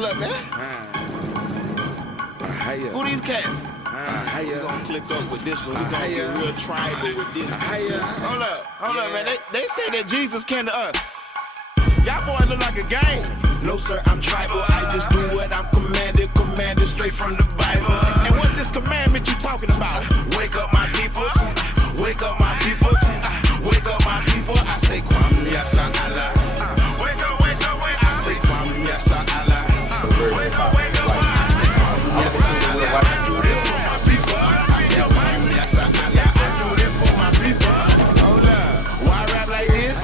Hold up, man. Who these cats? We gonna click up with this one. We gonna get real tribal with this. Hold up, man. They say that Jesus came to us. Y'all boys look like a gang. No, sir, I'm tribal. I just do what I'm commanded straight from the Bible. And what's this commandment you talking about? Wake up, my people. Wake up, my people. Wake up, my people. I say, Kwam Yasha Allah. Wake up, wake up, wake up. I say, Kwam Yasha Allah. Wake up, wake up, wake up. I say, Kwam Yasha Allah. I do this for my people. I say, Kwam Yasha Allah. I do this for my people. Hold up. Why rap like this?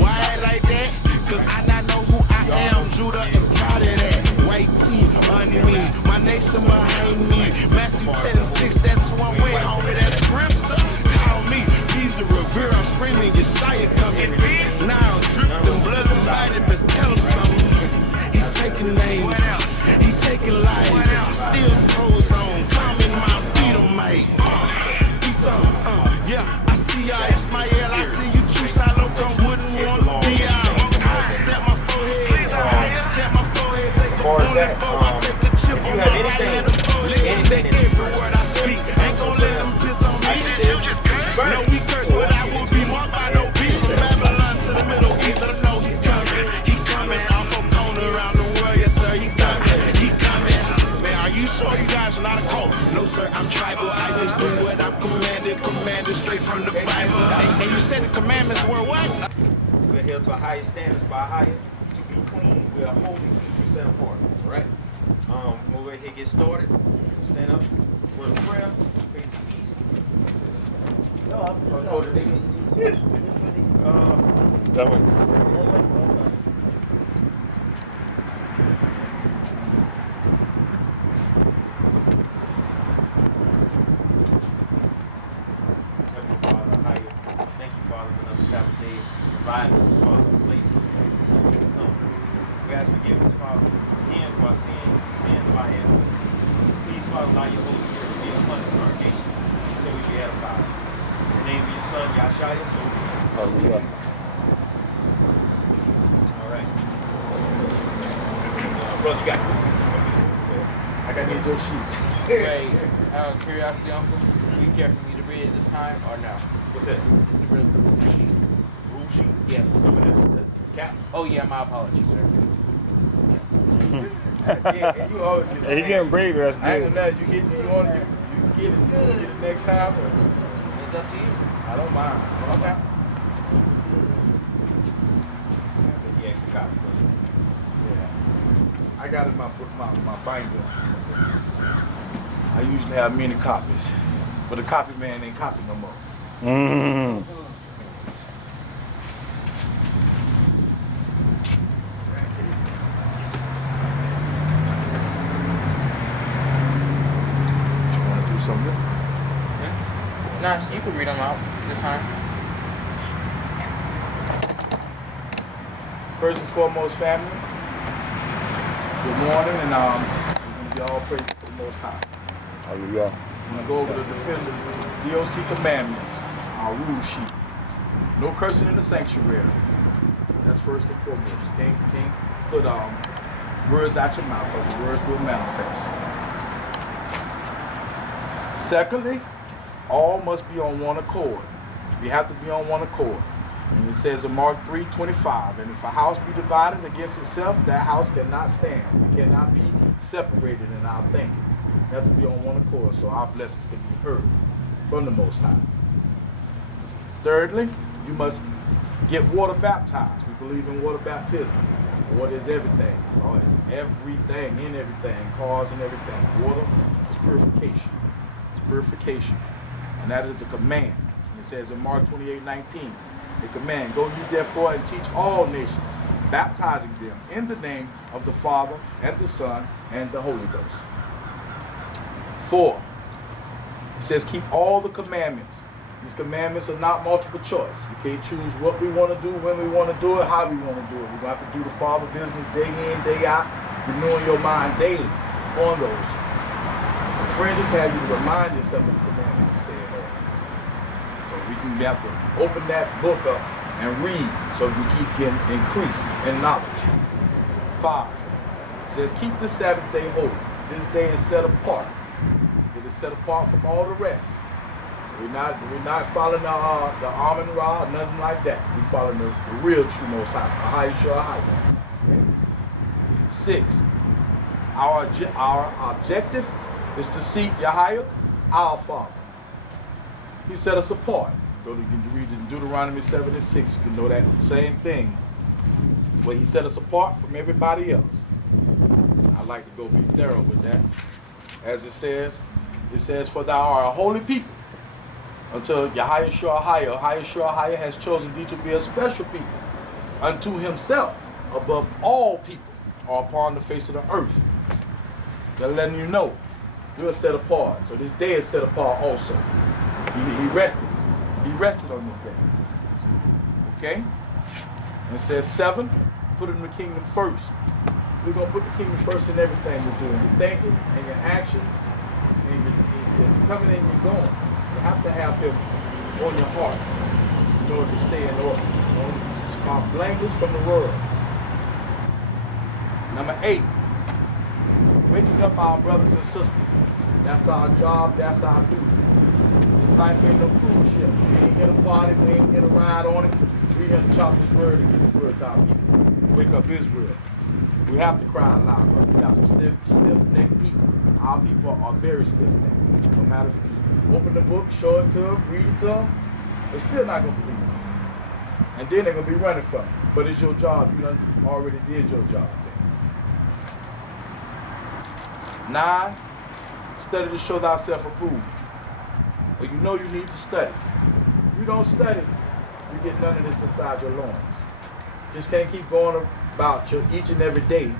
Why act like that? Cause I not know who I am, Judah, and proud of that. White tee on me, my nation behind me. Matthew 10:6, that's who I'm with, homie, that's Crimson. Call me, Caesar Revere, I'm screaming, Yeshaya coming. Now dripping blood, somebody best tell him something. He taking names, he taking lives, still throws on, coming my Edomite. Yeah, I see y'all, Ismael, I see you too, Shiloh, come wouldn't want to be out. Step my forehead, take a bullet for I take a chip on my right hand and listen to every word I speak. Ain't gon' let them piss on me. No, we curse, but I will be marked by no beef. From Babylon to the Middle East, let them know he coming. Off a corner around the world, yes sir, he coming. Man, are you sure you guys are not a cult? No, sir, I'm tribal. I just do what I'm commanded straight from the Bible. And you said the commandments were what? We're held to a higher standards by higher to be clean. We are holy, we set apart. All right. We'll go ahead and get started. Stand up. Word of prayer. Face the east. No, I'm go to that one. Thank you, Father, for another Sabbath day. Provide us, Father, a place so we can come. We ask forgiveness, Father, again for our sins, the sins of our ancestors. Please, Father, allow your Holy Spirit to be upon us in our nation, so we be edified. In the name of your Son, Yahshua, so we can. Hallelujah. All right. Brother, you got it. I got to need your sheet. Wait, out of curiosity, Uncle, do you care for me to read it this time or no? What's that? The rule sheet. Rule sheet? Yes. It's cap. Oh yeah, my apologies, sir. Yeah, you always get it. He getting braver, that's I ain't good. gonna know, you get it next time. Or, It's up to you. I don't mind. Okay. Yeah, it's a copy. Yeah. I got it in my binder. I usually have many copies, but the copy man ain't copy no more. Mm-hmm. You want to do something different? No, so you can read them out this time. First and foremost, family, good morning, and we're going to be all praised to the Most High. Hallelujah. I'm going to go over the defenders of the DOC commandments, our rule sheet. No cursing in the sanctuary. That's first and foremost. Can't put words out your mouth, because the words will manifest. Secondly, all must be on one accord. We have to be on one accord. And it says in Mark 3:25, and if a house be divided against itself, that house cannot stand. We cannot be separated in our thinking. We have to be on one accord so our blessings can be heard from the Most High. Thirdly, you must get water baptized. We believe in water baptism. Water is everything. It's everything in everything, cause and everything. Water is purification. It's purification. And that is a command. And it says in Mark 28:19, a command, go ye therefore and teach all nations, baptizing them in the name of the Father and the Son and the Holy Ghost. 4, it says keep all the commandments. These commandments are not multiple choice. You can't choose what we want to do, when we want to do it, how we want to do it. We're going to have to do the Father business day in, day out, renewing your mind daily on those. The fringes have you to remind yourself of the commandments to stay in order. So we can have to open that book up and read so we can keep getting increased in knowledge. 5, It says, keep the Sabbath day holy. This day is set apart. It is set apart from all the rest. We're not following the almond ra, nothing like that. We're following the real true Most High. Okay? 6. Our objective is to seek Yahweh, our Father. He set us apart. You can read in Deuteronomy 7 and 6. You can know that same thing. Where he set us apart from everybody else. I like to go be thorough with that. As it says, for thou art a holy people. Until Yahweh has chosen thee to be a special people unto himself above all people or upon the face of the earth. They're letting you know we're set apart. So this day is set apart also. He rested. He rested on this day. Okay? And it says 7, put in the kingdom first. We're going to put the kingdom first in everything we're doing. Your thinking and your actions and your coming and your going. You have to have him on your heart in order to stay in order. You order to spot blameless from the world. Number 8, waking up our brothers and sisters. That's our job, that's our duty. This life ain't no cruise ship. We ain't here to party, we ain't here to ride on it. We here to chop this word and get this word to our people. Wake up Israel. We have to cry out loud because we got some stiff-necked people. Our people are very stiff-necked. No matter if you open the book, show it to them, read it to them, they're still not going to believe it. And then they're going to be running from it. But it's your job. You done already did your job. 9, study to show thyself approved. Well, you know you need to study. If you don't study, you get none of this inside your loins. Just can't keep going about each and every day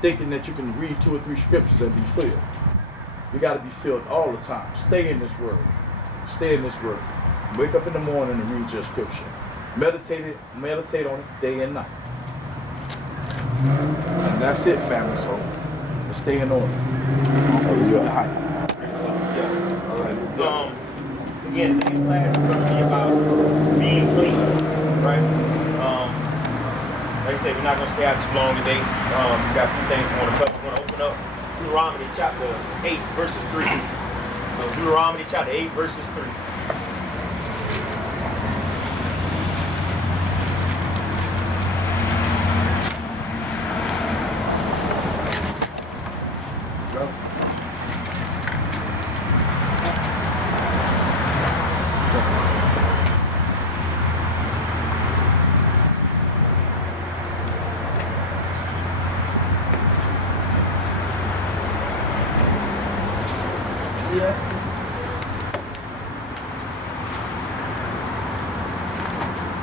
thinking that you can read 2 or 3 scriptures and be filled. You got to be filled all the time. Stay in this word. Stay in this word. Wake up in the morning and read your scripture. Meditate on it day and night. And that's it, family. So let's stay in order. Again, today's class is going to be about being clean, right? Like I said, we're not going to stay out too long today. We got a few things we want to cover. We're going to open up Deuteronomy chapter 8, verses 3. So Deuteronomy chapter 8, verses 3.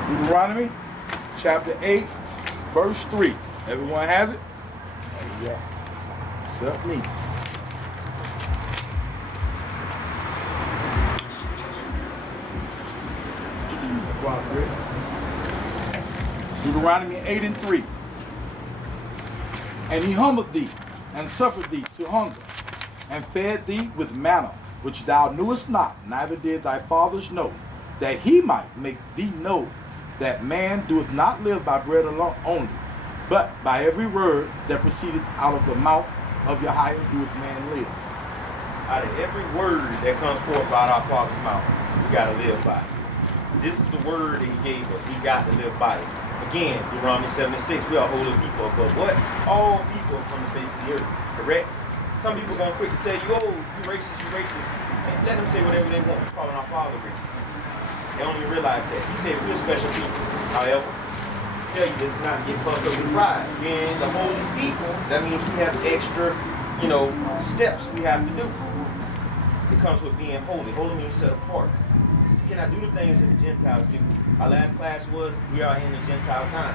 Deuteronomy chapter 8, verse 3. Everyone has it? Yeah. Except me. Deuteronomy 8 and 3. And he humbled thee, and suffered thee to hunger, and fed thee with manna, which thou knewest not, neither did thy fathers know, that he might make thee know that man doeth not live by bread alone only, but by every word that proceedeth out of the mouth of Yahweh doeth man live. Out of every word that comes forth out of our Father's mouth, we got to live by it. This is the word that he gave us. We got to live by it. Again, Deuteronomy 7 and 6, we are holy people above what? All people from the face of the earth. Correct? Some people are going to quick to tell you, oh, you racist, you racist. And let them say whatever they want. We're calling our Father racist. They don't even realize that. He said we're special people. However, I tell you, this is not to get puffed up with pride. Being the holy people, that means we have extra, steps we have to do. It comes with being holy. Holy means set apart. You cannot do the things that the Gentiles do. Our last class was, we are in the Gentile time.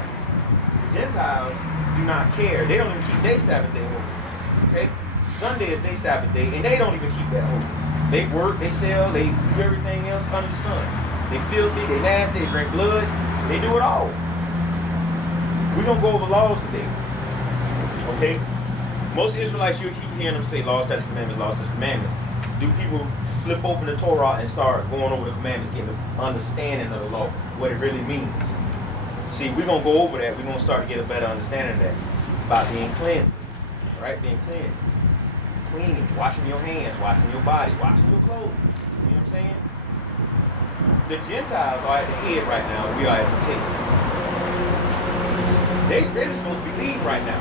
The Gentiles do not care. They don't even keep their Sabbath day holy. Okay? Sunday is their Sabbath day, and they don't even keep that holy. They work, they sell, they do everything else under the sun. They filthy, they nasty, they drink blood, they do it all. We're going to go over laws today. Okay? Most Israelites, you'll keep hearing them say laws, statutes, commandments, laws, statutes, commandments. Do people flip open the Torah and start going over the commandments, getting an understanding of the law, what it really means? See, we're going to go over that. We're going to start to get a better understanding of that by being cleansed. right? Being cleansed. Cleaning, washing your hands, washing your body, washing your clothes. See what I'm saying? The Gentiles are at the head right now. We are at the tail. They're supposed to be leading right now.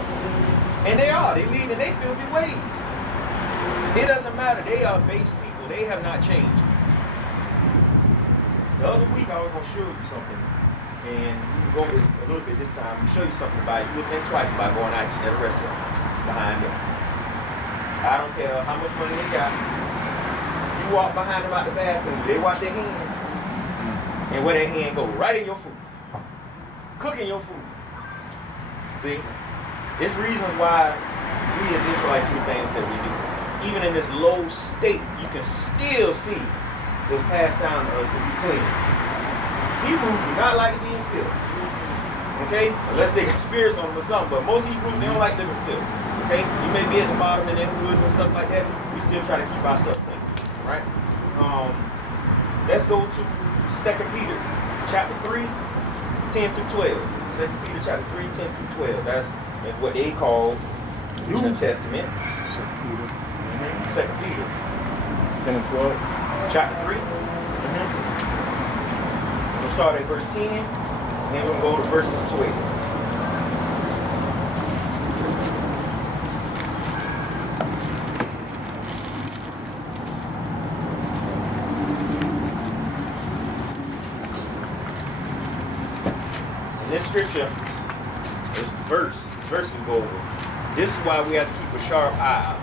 And they are. They lead in their filthy ways. It doesn't matter. They are base people. They have not changed. The other week I was going to show you something. And we can go over this a little bit this time. We'll show you something about it. You would think twice about going out eating at a restaurant behind them. I don't care how much money they got. You walk behind them out the bathroom, they wash their hands. And where their hand go? Right in your food. Cooking your food. See? It's reasons why we as Israelites do things that we do. Even in this low state, you can still see those passed down to us to be cleaners. Hebrews do not like to be in filth. Okay? Unless they got spirits on them or something. But most Hebrews, they don't like living in filth. Okay? You may be at the bottom in their hoods and stuff like that. We still try to keep our stuff clean. Right? Let's go to 2 Peter chapter 3, 10 through 12. 2 Peter chapter 3, 10 through 12. That's what they call New Testament. 2 Peter 10 and 12. chapter 3. We'll start at verse 10, and then we'll go to verses 12. This scripture, this verse we go over. This is why we have to keep a sharp eye.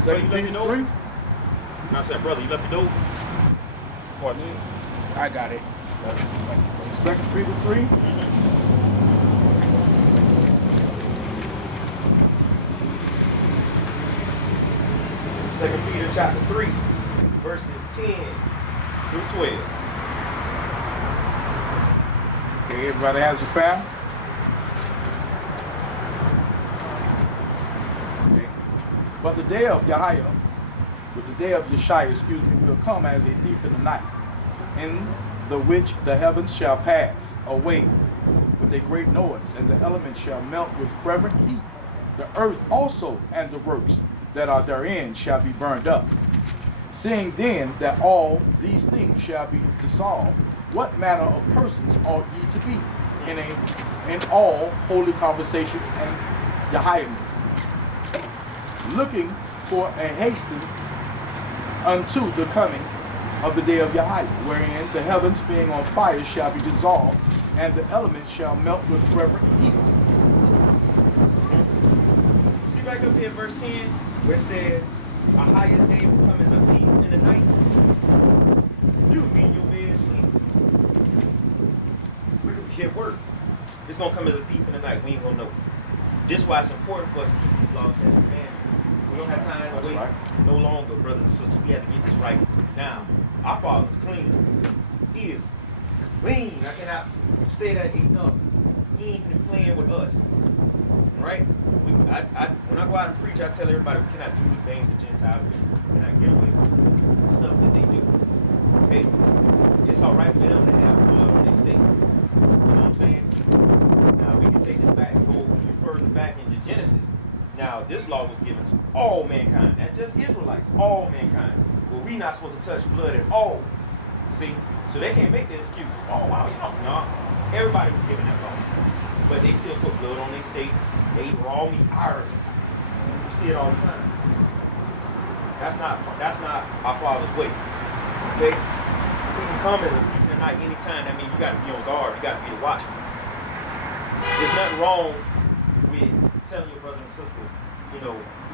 Second Peter 3. I said, brother, you left the door? Pardon me? I got it. 2 Peter 3. Second Peter chapter 3, verses 10 through 12. Okay, everybody has a file? Okay. But the day of Yahweh, with the day of Yeshua, will come as a thief in the night, in the which the heavens shall pass away with a great noise, and the elements shall melt with fervent heat. The earth also and the works that are therein shall be burned up. Seeing then that all these things shall be dissolved, what manner of persons ought ye to be in all holy conversations and Yahweh's, looking for a hastening unto the coming of the day of Yahweh, wherein the heavens being on fire shall be dissolved, and the elements shall melt with fervent heat. See back up here, verse 10, where it says, "Our highest day will come as a thief in the night." You be in your bed asleep. We could be at work. It's gonna come as a thief in the night. We ain't gonna know. This is why it's important for us to keep these laws and commandments. We don't have time to wait no longer, brothers and sisters. We have to get this right now. Our Father's clean. He is clean. I cannot say that enough. He ain't even playing with us. Right? When I go out and preach, I tell everybody we cannot do the things that Gentiles do. We cannot get away with the stuff that they do. Okay? It's all right for them to have blood on their steak. You know what I'm saying? Now we can take this back and go even further back into Genesis. Now this law was given to all mankind, not just Israelites, all mankind. Well, we not supposed to touch blood at all. See? So they can't make the excuse. Oh wow, no. Everybody was given that law. But they still put blood on their steak. They eat raw meat iron. You see it all the time. That's not our Father's way. Okay? We can come as a thief in the night anytime. That means you got to be on guard. You got to be the watchman. There's nothing wrong with telling your brothers and sisters,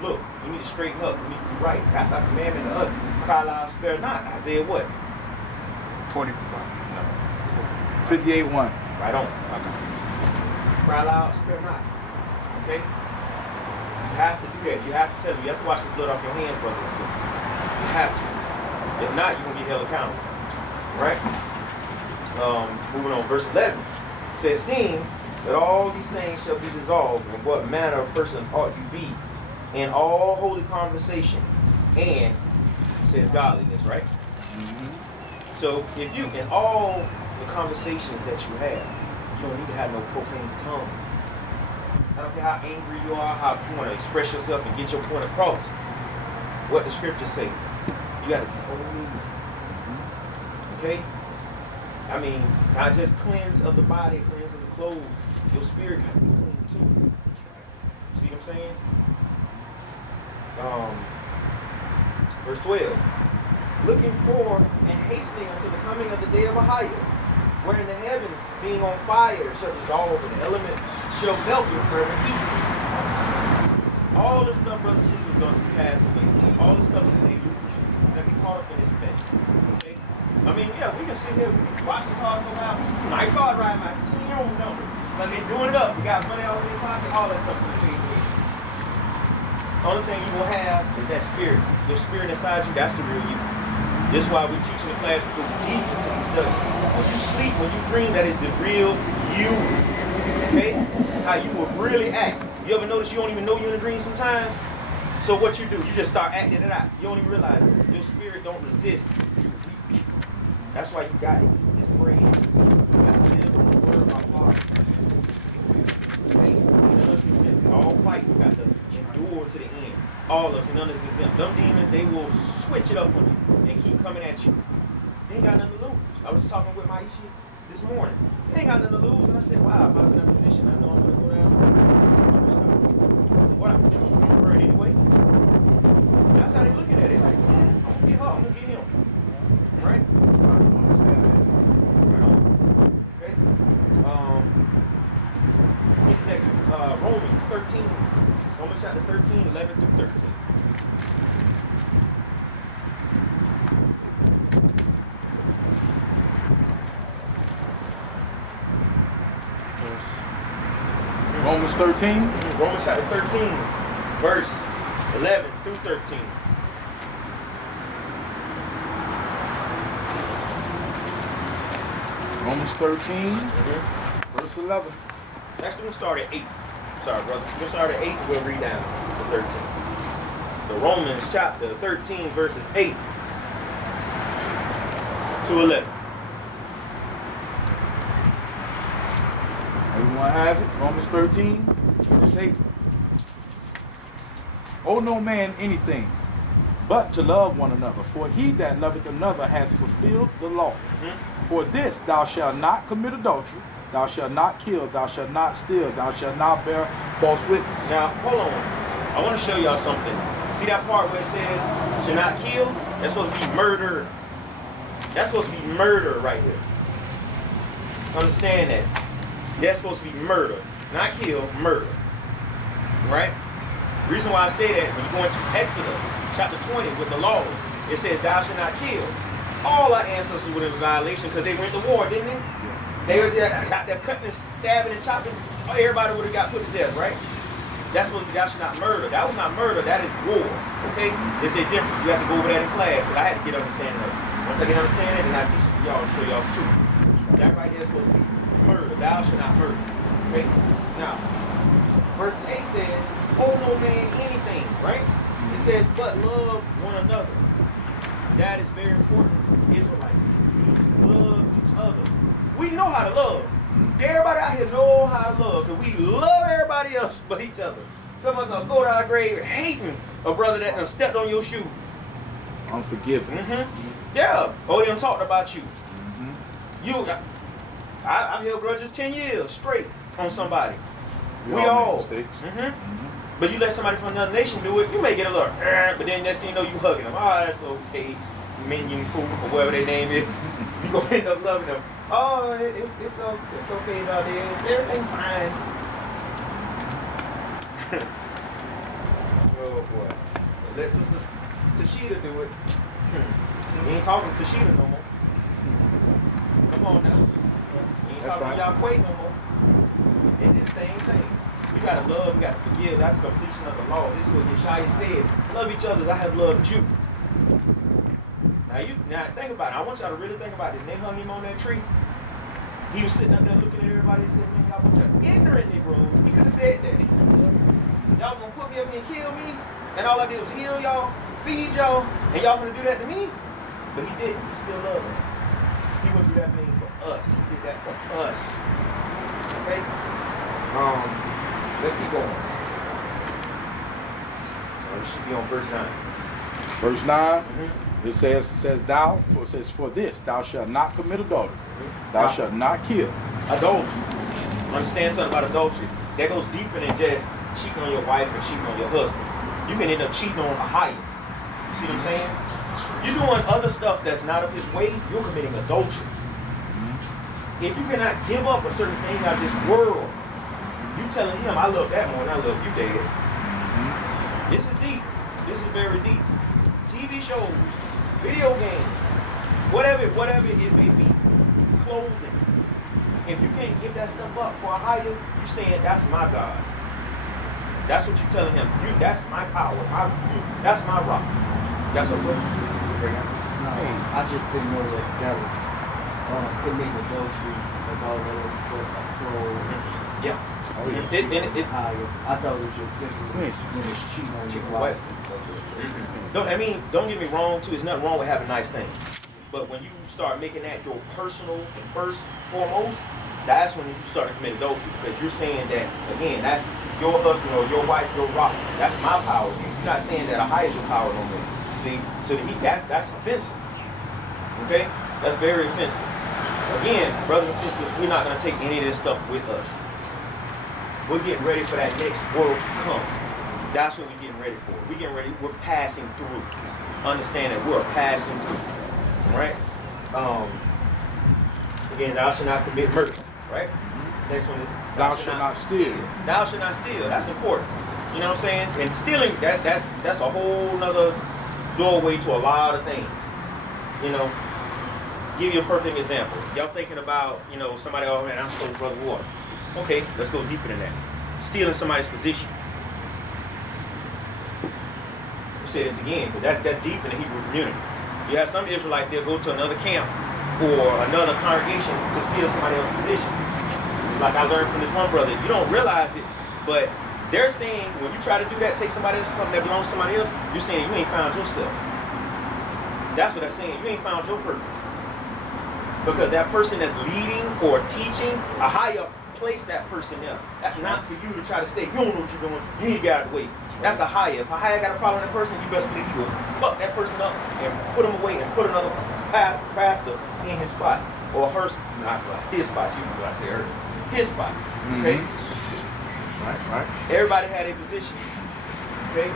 look, you need to straighten up. You need to be right. That's our commandment to us. Cry loud, spare not. Isaiah what? 58:1. Right on. Okay. Cry loud, spare not. Okay? You have to do that. You have to tell them. You have to wash the blood off your hands, brothers and sisters. You have to. If not, you're going to be held accountable. Right? Moving on. Verse 11. It says, "Seeing that all these things shall be dissolved, and what manner of person ought you be in all holy conversation," and it says godliness, right? Mm-hmm. So if you, in all the conversations that you have, you don't need to have no profane tongue. I don't care how angry you are, how you want to express yourself and get your point across. What the scriptures say. You got to be holy. Okay? I mean, not just cleanse of the body, cleanse of the clothes. Your spirit got to be clean too. See what I'm saying? Verse 12. Looking for and hastening until the coming of the day of Ahia, wherein the heavens, being on fire, shall dissolve, and the elements shall melt with fervent heat. All this stuff, brothers and sisters, is going to pass away. All this stuff is an illusion. You're not get caught up in this flesh. Okay? I mean, yeah, we can sit here, we can watch the cars go out, we see some nice cars riding by. You don't know. But they're doing it up. You got money all in your pocket, all that stuff for the fade away. Only thing you will have is that spirit. Your spirit inside you, that's the real you. This is why we're teaching the class, we go deep into these studies. When you sleep, when you dream, that is the real you. Okay? How you will really act. You ever notice you don't even know you're in a dream sometimes? So what you do, you just start acting it out. You don't even realize it. Your spirit don't resist. You're weak. That's why you got to eat this bread. You got to live in the word of my Father. Okay? All fight, you got to endure to the end. All of us, and none of us exempt. Them demons, they will switch it up on you and keep coming at you. They ain't got nothing to lose. I was talking with Maishi this morning. They ain't got nothing to lose, and I said, wow, if I was in that position, I know I'm going to go down. I'm going to stop. What I'm going to burn anyway. That's how they looking at it. Like, I'm going to get her, I'm going to get him. Right? I understand that. Right on. Okay? Let's get the next one. Romans 13. Romans chapter 13, 11 through 13. Romans 13. Romans chapter 13, verse 11 through 13. Romans 13, verse 11. Actually, we'll start at 8. Sorry, brother. We'll start at 8 and we'll read down to 13. So Romans chapter 13, verses 8 to 11. Everyone has it. Romans 13, verse 8. Owe no man anything, but to love one another. For he that loveth another hath fulfilled the law. For this, thou shalt not commit adultery, thou shalt not kill, thou shalt not steal, thou shalt not bear false witness. Now, hold on. I want to show y'all something. See that part where it says, should not kill? That's supposed to be murder. That's supposed to be murder right here. Understand that. That's supposed to be murder. Not kill, murder. Right? The reason why I say that, when you go into Exodus chapter 20 with the laws, it says, thou shalt not kill. All our ancestors were in violation because they went to war, didn't they? They were out there cutting and stabbing and chopping. Everybody would have got put to death, right? That's what thou shalt not murder. That was not murder. That is war. Okay? There's a difference. You have to go over that in class because I had to get understanding of it. Once I get understanding, then I teach y'all and show y'all the truth. That right there is supposed to be murder. Thou shalt not murder. Okay? Now, verse 8 says, owe no man anything, right? It says, but love one another. That is very important. Israelites need to love each other. We know how to love. Everybody out here know how to love. And we love everybody else but each other. Some of us will go to our grave hating a brother that done stepped on your shoes. Unforgiving. Yeah. Oh, they done talked about you. I've held grudges 10 years straight on somebody. We all. Mistakes. But you let somebody from another nation do it, you may get a little, but then next thing you know, you hugging them. Oh, that's okay. Minion food or whatever their name is. You gonna end up loving them. Oh, it's okay about this. Everything fine. Oh boy. Let Sister Tashida do it. You ain't talking to Tashida no more. Come on now. You ain't talking to y'all Quake no more. They did the same thing. We gotta love, we gotta forgive. That's the completion of the law. This is what Yeshaya said. Love each other as I have loved you. Now think about it. I want y'all to really think about this. They hung him on that tree. He was sitting up there looking at everybody and said, man, y'all bunch of ignorant Negroes. He could have said that. Y'all gonna put me up here and kill me? And all I did was heal y'all, feed y'all, and y'all gonna do that to me? But he didn't. He still loved us. He wouldn't do that thing for us. He did that for us. Okay? Let's keep going. This should be on verse 9. Verse 9, it says, for this, thou shalt not commit adultery. Thou shalt not kill. Adultery. Understand something about adultery. That goes deeper than just cheating on your wife or cheating on your husband. You can end up cheating on a higher. You see what I'm saying? If you're doing other stuff that's not of his way, you're committing adultery. If you cannot give up a certain thing out of this world, you telling him, I love that more than I love you, Dad. This is deep. This is very deep. TV shows, video games, whatever it may be, clothing. If you can't give that stuff up for a higher, you saying that's my God. That's what you telling him. That's my power. That's my rock. That's a what? No, I just didn't know that was committing adultery, like all that other stuff, like clothes. Yeah. I thought it was just simply when it's cheating on your wife and stuff. Don't get me wrong too. There's nothing wrong with having nice things. But when you start making that your personal and first foremost, that's when you start to commit adultery, because you're saying that, again, that's your husband or your wife, your rock. That's my power. You're not saying that a high is your power no more. See? So that's offensive. Okay? That's very offensive. Again, brothers and sisters, we're not going to take any of this stuff with us. We're getting ready for that next world to come. That's what we're getting ready for. We're getting ready. We're passing through. Understand that we're passing through. Right? Again, thou shalt not commit murder. Right? Next one is Thou shalt not steal. Thou shalt not steal. That's important. You know what I'm saying? And stealing, that's a whole nother doorway to a lot of things. You know, give you a perfect example. Y'all thinking about, somebody, oh man, I stole brother water. Okay, let's go deeper than that. Stealing somebody's position. We'll say this again, because that's deep in the Hebrew community. You have some Israelites, they'll go to another camp or another congregation to steal somebody else's position. It's like I learned from this one brother. You don't realize it, but they're saying when you try to do that, take somebody else, something that belongs to somebody else, you're saying you ain't found yourself. That's what they're saying. You ain't found your purpose. Because that person that's leading or teaching, a higher place that person there. That's not for you to try to say, you don't know what you're doing, you need to get out of the way. That's a higher. If a higher got a problem with that person, you best believe he will fuck that person up and put him away and put another pastor in his spot. Or her, not his spot, excuse me, I say her. His spot. Okay? Right. Everybody had a position. Okay?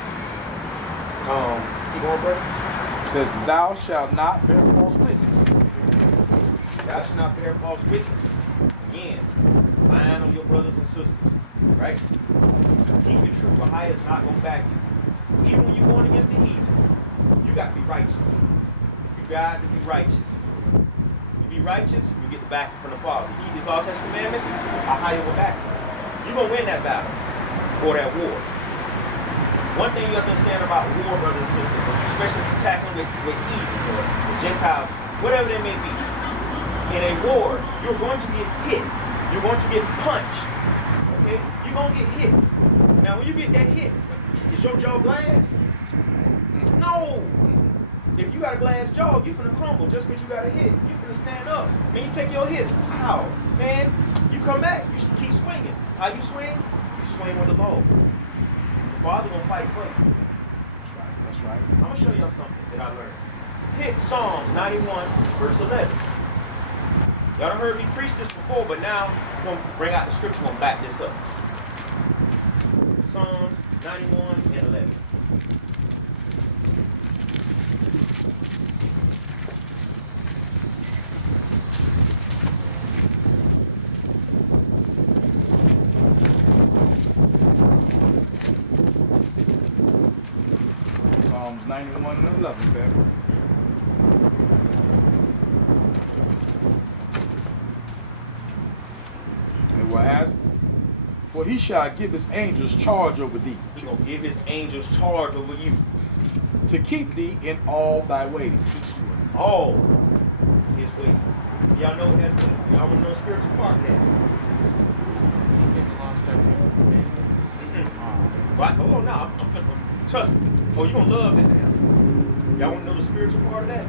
Keep going, brother. It says, thou shalt not bear false witness. Thou shalt not bear false witness. Again, lying on your brothers and sisters. Right? Keep it true. A higher is not going to back you. Even when you're going against the heathen, you got to be righteous. You got to be righteous. You be righteous, you get the backing from the Father. You keep His laws and commandments, a higher will back you. You're going to win that battle or that war. One thing you have to understand about war, brothers and sisters, especially if you're tackling with heathens or Gentiles, whatever they may be. In a war, you're going to get hit. You're going to get punched. Okay? You're going to get hit. Now, when you get that hit, is your jaw glass? No. If you got a glass jaw, you finna crumble just because you got a hit. You finna stand up. Then you take your hit. Wow. Man, you come back. You keep swinging. How you swing? You swing with the Lord. The Father gonna fight for you. That's right. I'm gonna show y'all something that I learned. Hit Psalms 91, verse 11. Y'all done heard me preach this before, but now I'm going to bring out the scripture, going to back this up. Psalms 91 and 11. Psalms 91 and 11, baby. For he shall give his angels charge over thee. He's going to give his angels charge over you. To keep thee in all thy ways. All his ways. Y'all know what that means? Y'all want to know the spiritual part of that? Right? Hold on now. Trust me. Oh, you're going to love this answer. Y'all want to know the spiritual part of that?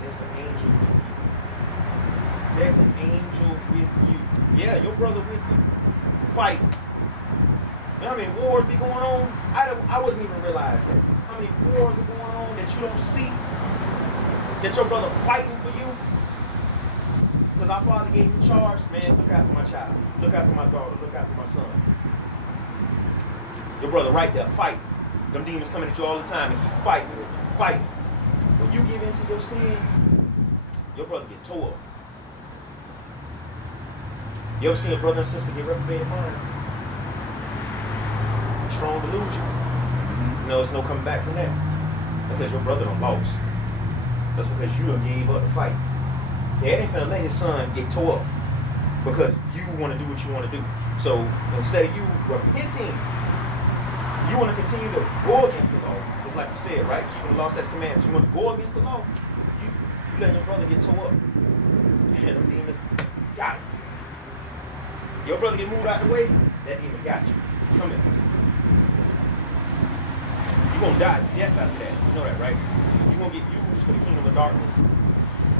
There's an angel with you. There's an angel with you. Yeah, your brother with you. Fight. You know how many wars be going on? I wasn't even realize that. How many wars are going on that you don't see? That your brother fighting for you? Because our Father gave him charge, man, look after my child. Look after my daughter. Look after my son. Your brother right there, fighting. Them demons coming at you all the time and keep fighting with you. Fighting. When you give into your sins, your brother get tore up. You ever seen a brother and sister get reprobated mind? Strong delusion. You know, it's no coming back from that. Because your brother done lost. That's because you done gave up the fight. Dad ain't finna let his son get tore up because you want to do what you want to do. So instead of you repenting, you want to continue to go against the law. Just like you said, right? Keeping the law, statutes, commandments. You want to go against the law. You let your brother get tore up. And them demons got him. Your brother get moved out the way, that demon got you. Come here. You're going to die death after that. You know that, right? You're going to get used for the kingdom of darkness.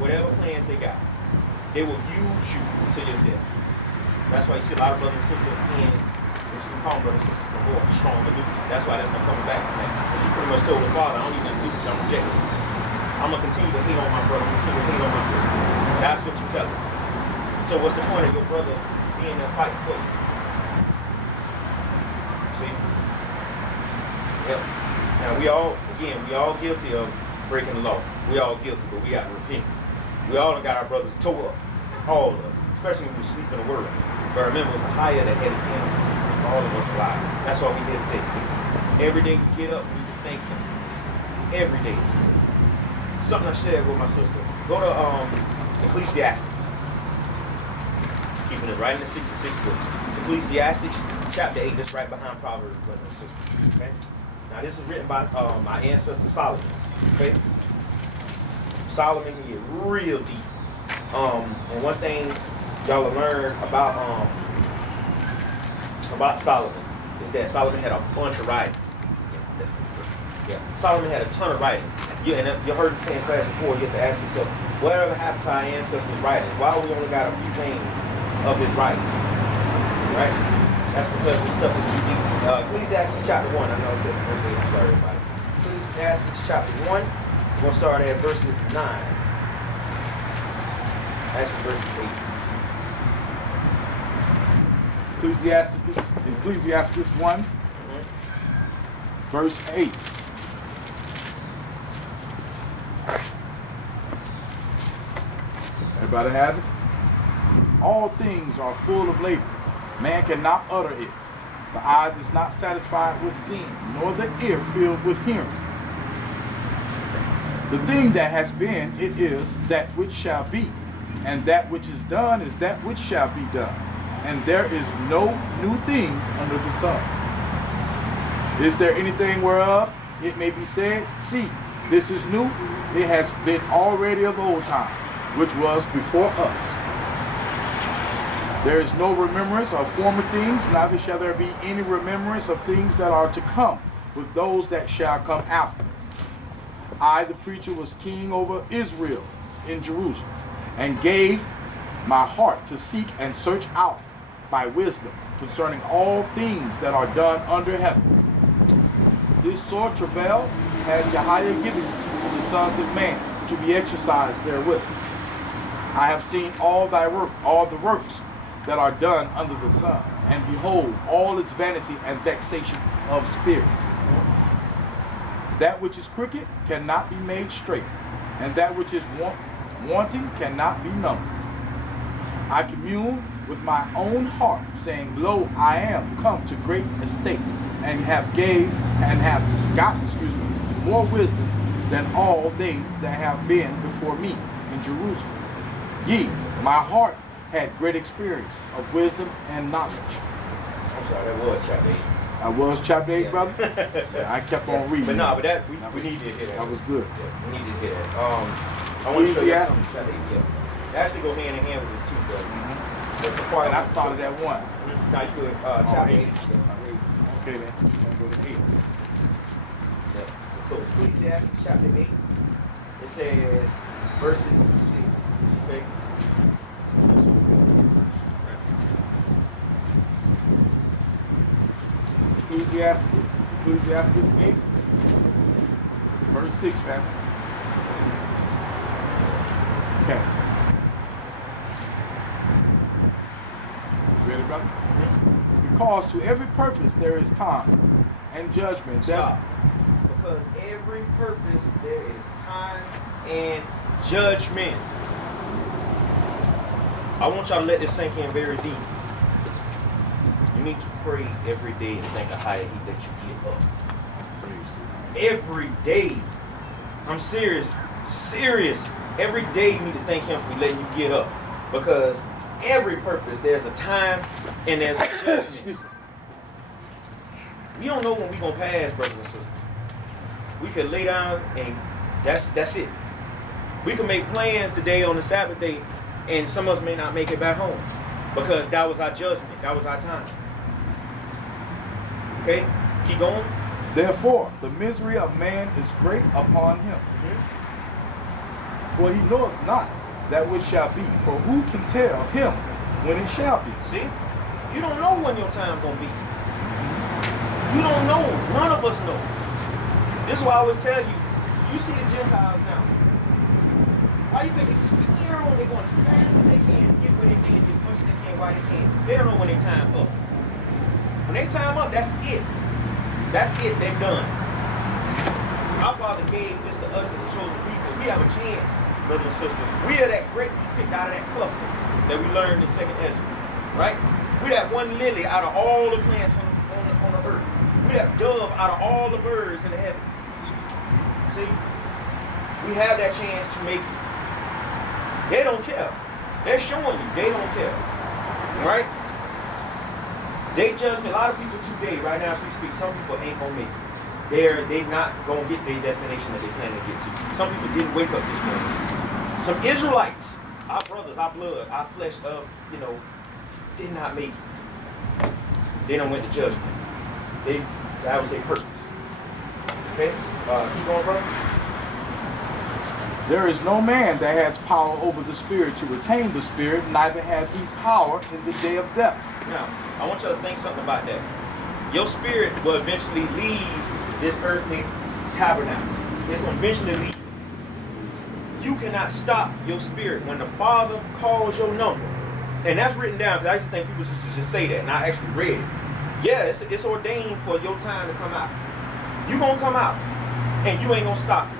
Whatever plans they got, they will use you until your death. That's why you see a lot of brothers and sisters in, which you call brothers and sisters from war, strong delusion. That's why that's not coming back from that. Because you pretty much told the Father, I don't need nothing to do with you, I'm rejecting you. I'm going to continue to hate on my brother, I'm going to continue to hate on my sister. That's what you tell them. So what's the point of your brother being there fighting for you? See? Yep. Now we all guilty of breaking the law. We all guilty, but we got to repent. We all got our brothers tore up. All of us. Especially when we sleep in the world. But remember, it's a higher that had his hand to keep all of us alive. That's why we here today. Every day we get up, we need to thank him. Every day. Something I shared with my sister. Go to Ecclesiastes. Keeping it right in the 66 books. Ecclesiastes chapter 8, that's right behind Proverbs, brothers and sisters. Okay? Now this is written by my ancestor Solomon. Okay? Solomon can get real deep. And one thing y'all will learn about Solomon is that Solomon had a bunch of writings. Yeah. Solomon had a ton of writings. You heard the same class before. You have to ask yourself, whatever happened to our ancestors' writings? Why we only got a few names of his writings? Right? That's because this stuff is too deep. Ecclesiastes chapter 1. I know I said verse 8. I'm sorry about it. Ecclesiastes chapter 1. We're going to start at verses 9. Actually, verses 8. Ecclesiastes 1, verse 8. Everybody has it? All things are full of labor. Man cannot utter it. The eyes is not satisfied with seeing, nor the ear filled with hearing. The thing that has been, it is that which shall be, and that which is done is that which shall be done. And there is no new thing under the sun. Is there anything whereof it may be said, see, this is new? It has been already of old time, which was before us. There is no remembrance of former things, neither shall there be any remembrance of things that are to come with those that shall come after. I, the preacher, was king over Israel in Jerusalem, and gave my heart to seek and search out by wisdom concerning all things that are done under heaven. This sore travail has Yahweh given to the sons of man to be exercised therewith. I have seen all thy work, all the works that are done under the sun, and behold, all is vanity and vexation of spirit. That which is crooked cannot be made straight, and that which is wanting cannot be numbered. I commune with my own heart, saying, Lo, I am come to great estate, and have gotten more wisdom than all they that have been before me in Jerusalem. Ye, my heart had great experience of wisdom and knowledge. I'm sorry, that was chapter 8. I was chapter 8, brother. Yeah, I kept on reading. But no, but that we need to hear that. That was good. Yeah, we need to hear that. I want to show you something. Chapter 8, yeah. They actually go hand in hand with this too, though. That's the part. And I started at 1. Now you good. Chapter 8. Okay, then. I'm going to go to 8. Yeah. So Ecclesiastes chapter 8. It says verses 6. Okay. Ecclesiastes 8, verse 6, family. Okay. You ready, brother? Because to every purpose there is time and judgment. Stop. Because every purpose there is time and judgment. I want y'all to let this sink in very deep. You need to pray every day and thank a higher He that you get up. Every day. I'm serious. Serious. Every day you need to thank Him for letting you get up. Because every purpose there's a time and there's a judgment. We don't know when we're going to pass, brothers and sisters. We could lay down and that's it. We could make plans today on the Sabbath day and some of us may not make it back home because that was our judgment. That was our time. Okay? Keep going. Therefore, the misery of man is great upon him. For he knoweth not that which shall be. For who can tell him when it shall be? See? You don't know when your time's going to be. You don't know. None of us know. This is why I always tell you, you see the Gentiles now. Why do you think they speed on? They're going as fast as they can, get what they can, as much as they can, why they can. They don't know when their time's up. When they time up, that's it. That's it. They're done. Our Father gave this to us as a chosen people. We have a chance, brothers and sisters. We are that grape He picked out of that cluster that we learned in 2nd Ezra. Right? We that one lily out of all the plants on the earth. We that dove out of all the birds in the heavens. See? We have that chance to make it. They don't care. They're showing you they don't care. Right? They judge me. A lot of people today, right now as we speak, some people ain't gonna make it. They're not gonna get their destination that they plan to get to. Some people didn't wake up this morning. Some Israelites, our brothers, our blood, our flesh, did not make it. They don't went to judgment. That was their purpose. Okay? Keep going, brother. There is no man that has power over the spirit to retain the spirit, neither hath he power in the day of death. Now, I want y'all to think something about that. Your spirit will eventually leave this earthly tabernacle. It's going to eventually leave. You cannot stop your spirit when the Father calls your number. And that's written down, because I used to think people just say that, and I actually read it. Yeah, it's ordained for your time to come out. You going to come out, and you ain't going to stop it.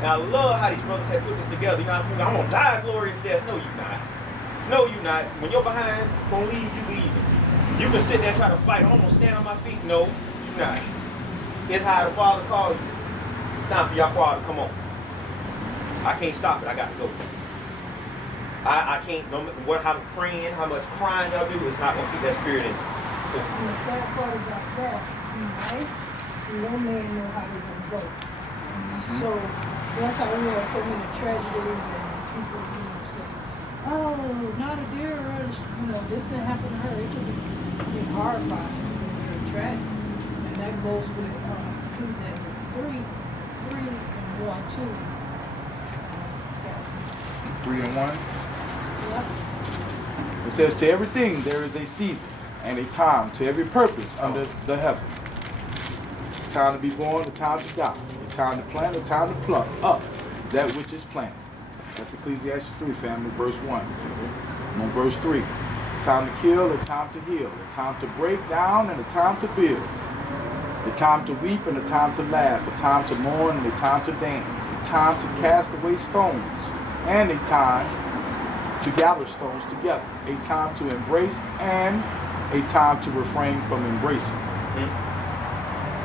And I love how these brothers have put this together. You know, I'm going to die a glorious death. No, you're not. No, you're not. When you're behind, going to leave, you leaving. You can sit there and try to fight. I'm going to stand on my feet. No, you're not. It's how the Father called you. It's time for y'all choir to come on. I can't stop it. I got to go. I can't, no matter how much praying, how much crying y'all do, it's not going to keep that spirit in. And the sad part about that, in life, no man know how they're going to go. So that's how we have so many tragedies and people, say, oh, not a deer, this didn't happen to her. It could be horrifying, very tragic. And that goes with Ecclesiastes 3 and 1, too. 3 and 1. Yep. It says, to everything there is a season and a time, to every purpose under the heaven. A time to be born, a time to die. A time to plant, a time to pluck up that which is planted. That's Ecclesiastes 3, family, verse 1. And on verse 3. A time to kill, a time to heal. A time to break down and a time to build. A time to weep and a time to laugh. A time to mourn and a time to dance. A time to cast away stones and a time to gather stones together. A time to embrace and a time to refrain from embracing.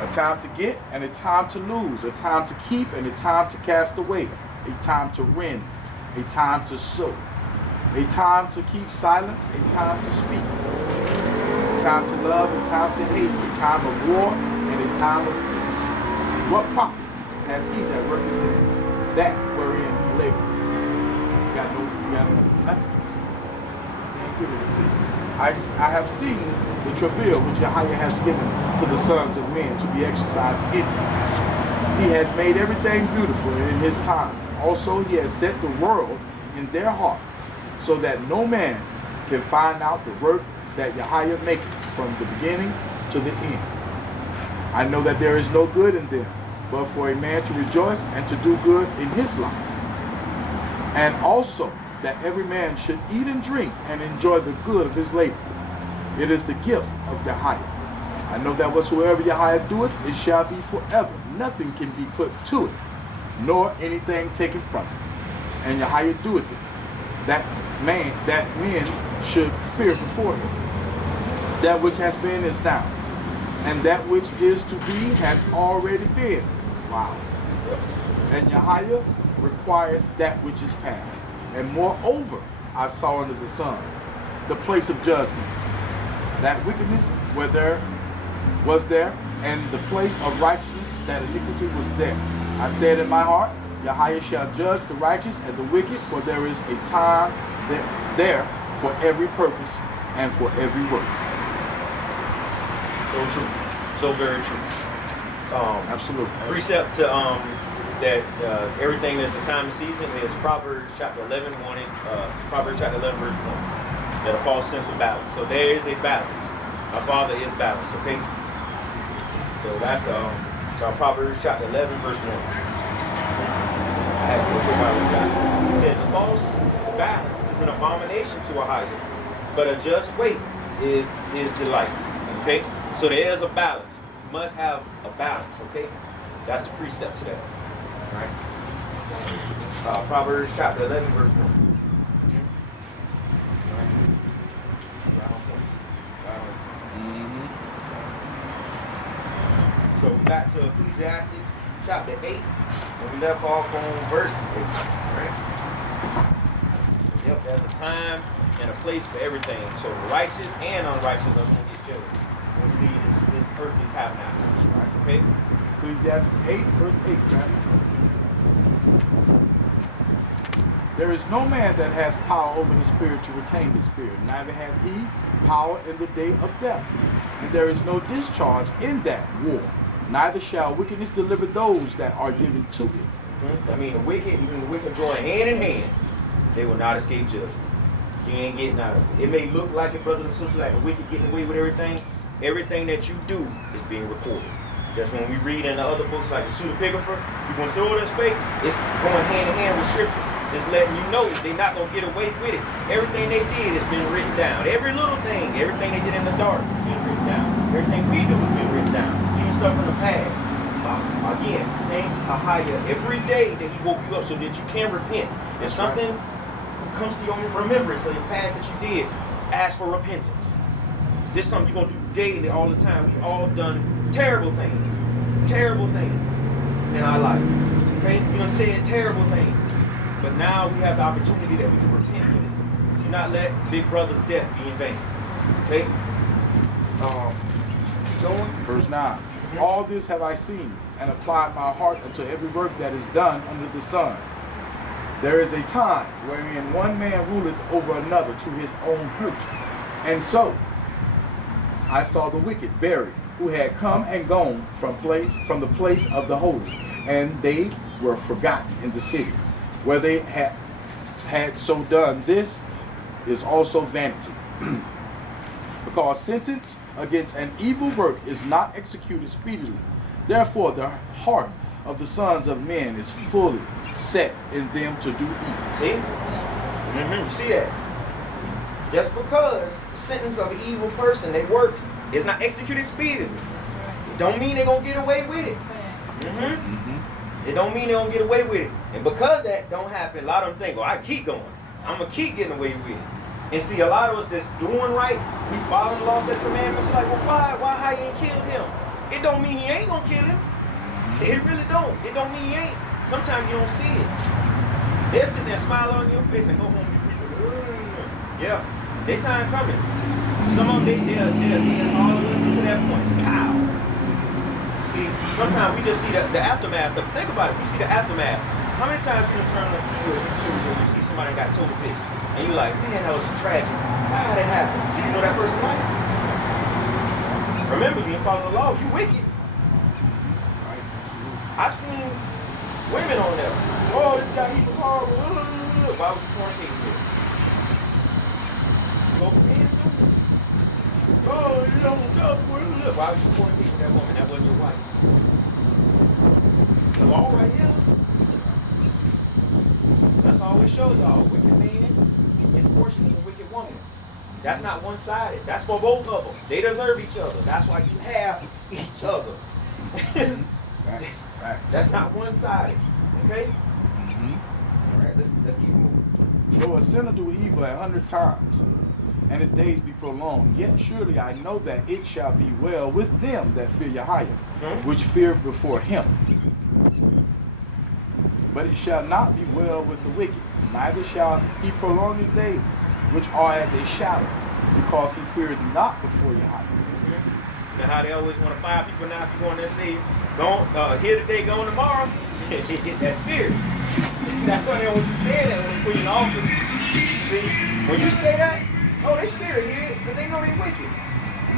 A time to get and a time to lose. A time to keep and a time to cast away. A time to rend. A time to sow. A time to keep silence. A time to speak. A time to love. A time to hate. A time of war and a time of peace. What profit has he that worketh in that wherein he laboreth? You got nothing. Can't give it to you. I have seen the travail which Yahweh has given to the sons of men to be exercised in it. He has made everything beautiful in his time. Also, he has set the world in their heart, so that no man can find out the work that Yahweh maketh from the beginning to the end. I know that there is no good in them, but for a man to rejoice and to do good in his life. And also that every man should eat and drink and enjoy the good of his labor. It is the gift of Yahweh. I know that whatsoever Yahweh doeth, it shall be forever. Nothing can be put to it, nor anything taken from it. And Yahweh doeth it, that men should fear before him. That which has been is now, and that which is to be hath already been. Wow. And Yahweh requireth that which is past. And moreover, I saw under the sun the place of judgment, that wickedness was there, and the place of righteousness, that iniquity was there. I said in my heart, Yahweh shall judge the righteous and the wicked, for there is a time there for every purpose and for every work. So true. So very true. Absolutely. Precept to that everything that's a time and season is Proverbs chapter 11, Proverbs chapter 11, verse 1. That a false sense of balance. So there is a balance. Our Father is balanced, okay? So that's the Proverbs chapter 11, verse 1. I had to look at what it says the false balance is an abomination to a higher, but a just weight is delight. Okay? So there is a balance. You must have a balance, okay? That's the precept to that. Alright? Proverbs chapter 11, verse 1. So we got to Ecclesiastes chapter 8, and we left off on verse 8. Right? Yep, there's a time and a place for everything. So righteous and unrighteous are going to get judged when we leave this earthly tabernacle. Right? Okay? Ecclesiastes 8, verse 8, family. There is no man that has power over the spirit to retain the spirit, neither hath he power in the day of death. And there is no discharge in that war, neither shall wickedness deliver those that are given to it. I mean, the wicked, even the wicked join hand in hand, they will not escape judgment. You ain't getting out of it. It may look like it, brothers and sisters, like the wicked getting away with everything. Everything that you do is being recorded. That's when we read in the other books like the pseudepigrapher, you're going to say, oh, that's fake. It's going hand in hand with scriptures. It's letting you know that they're not going to get away with it. Everything they did has been written down. Every little thing, everything they did in the dark has been written down. Everything we do has been written down. Even stuff from the past. Again, thank Ahaya every day that he woke you up so that you can repent. If something comes to your remembrance of your past that you did, ask for repentance. This is something you're going to do daily, all the time. We've all done terrible things in our life. Okay? You know, saying terrible things. But now we have the opportunity that we can repent for this. Do not let Big Brother's death be in vain. Okay? Keep going. Verse 9. All this have I seen, and applied my heart unto every work that is done under the sun. There is a time wherein one man ruleth over another to his own hurt. And so I saw the wicked buried, who had come and gone from the place of the holy, and they were forgotten in the city. Where they had so done, this is also vanity. Because sentence against an evil work is not executed speedily. Therefore the heart of the sons of men is fully set in them to do evil. See? You see that? Just because the sentence of an evil person, they works, is not executed speedily. It don't mean they're going to get away with it. It don't mean they're going to get away with it. And because that don't happen, a lot of them think, well, I keep going. I'm going to keep getting away with it. And see, a lot of us that's doing right, we follow the laws and commandments, like, well, why how you ain't killed him? It don't mean he ain't going to kill him. It really don't. It don't mean he ain't. Sometimes you don't see it. They'll sit there and smile on your face and go home. Yeah, their time coming. Some of them, they're all to that point. Pow. See, sometimes we just see the aftermath. But think about it. We see the aftermath. How many times you turn on the TV or YouTube when you see somebody got total pics and you're like, man, that was tragic. Why did that happen? Do you know that person like? Remember, being following the law, you wicked. I've seen women on there. Oh, this guy, he was horrible. Why was he fornicating with? Go for men too. Oh, you don't tell us where to live. Why would you fornicate with that woman? That wasn't your wife. The law right here. That's all we show y'all. Wicked man is portion of a wicked woman. That's not one-sided. That's for both of them. They deserve each other. That's why you have each other. That's not one-sided. Okay? All right, let's keep moving. Though a sinner do evil 100 times, and his days be prolonged, yet surely I know that it shall be well with them that fear Yahweh, which fear before him. But it shall not be well with the wicked, neither shall he prolong his days, which are as a shadow, because he feareth not before Yahweh. Now how they always want to fire people now after going there and say, here today, gone tomorrow. Hit that spirit. That's why they want you say that when they put you in office. See, when you say that, oh, they spirit here because they know they wicked.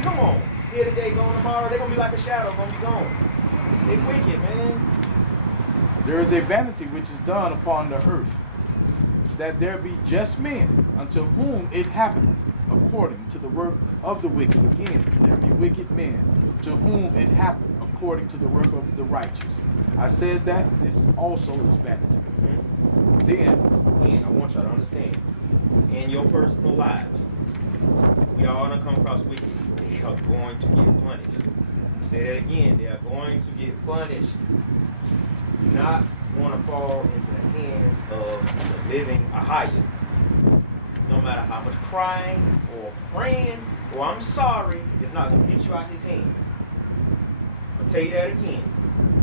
Come on. Here today, gone tomorrow. They're going to be like a shadow, going to be gone. They wicked, man. There is a vanity which is done upon the earth, that there be just men unto whom it happeneth according to the work of the wicked. Again, there be wicked men to whom it happened according to the work of the righteous. I said that this also is vanity. Then, I want y'all to understand, in your personal lives, we all done come across wicked. They are going to get punished. Say that again, they are going to get punished. Do not want to fall into the hands of the living Ahaya. No matter how much crying or praying or I'm sorry, it's not going to get you out his hands. I'll tell you that again.